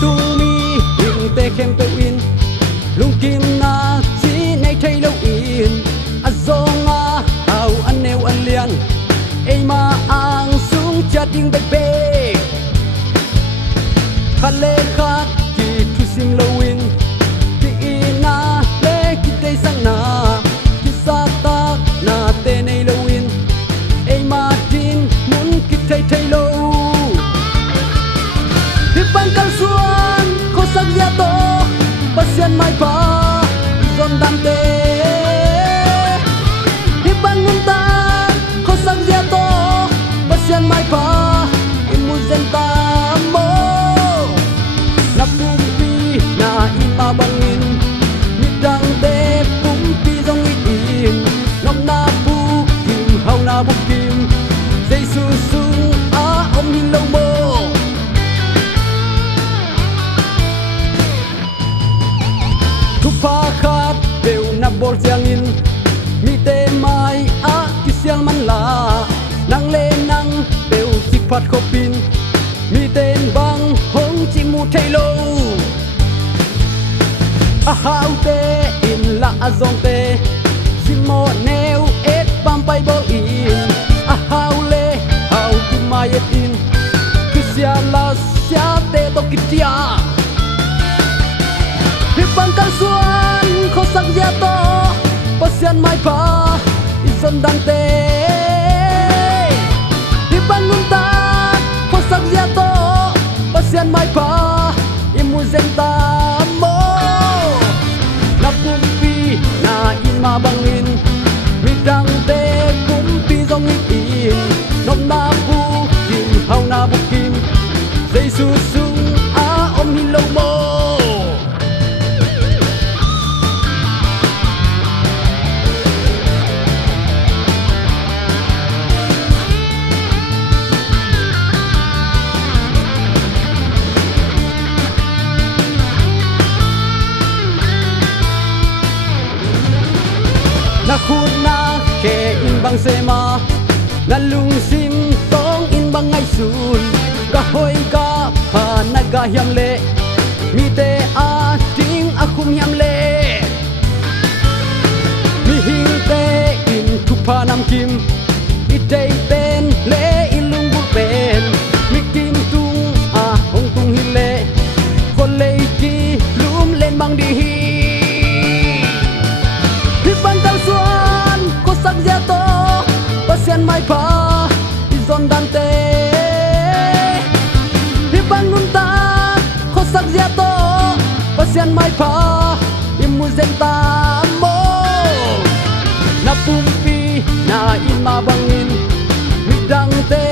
tung mi hình tê khem tê in lung kim na chỉ nay thấy lâu in azonga tàu anh nêu anh liền ai mà ang sung cha ting bê bê khát lê khát kỳ thu sim lâu in kỳ ina lê kỳ tê sang na kỳ sa ta na tê nay lâu in ai mà tin muốn kỳ thấy thấy lâu đi ban kal suan ko sak ya to pasian mai pa zon dan te đi ban mun ta ko sak ya to pasian mai pa imuzen ta mo na pumpi na ima bangin midang te pumpi zong in nom na bu kim hau na bu kim Giêsu sung a om hin lâu mo pa khat beu na bol siang in mi te mai a kisial man la nang le nang beu chi phat khopin mi ten bang hong chi mu thailo a hau te in la azong te simo neu et pam pai bo in a hau le hau tu mai et in kisiala sia te to kitia Hibang kal suan ko sak ya to pasian mai pa izon dan te Hibang nun ta ko sak ya to pasian mai pa imuzen ta mo na pumpi na ima bangin midang te pumpi zong in nom na bu kim hau na bu kim Giêsu sung a om hin lâu mo na khut na khe in bang se ma na lung sim tong in bang ngai sun ka hoi ka pha na ga hiam le mi te a ting a khum hiam le mi hing te in thu pha nam kim i te ten le in lung bu pen mi kim tung a hong tung hi le ko le ki lum lên bang đi hi ban kal suan ko sak ya to pasian mai pa izon dan te hi ban nun ta ko sak ya to pasian mai pa imuzen ta mo na pumpi na ima bangin midang te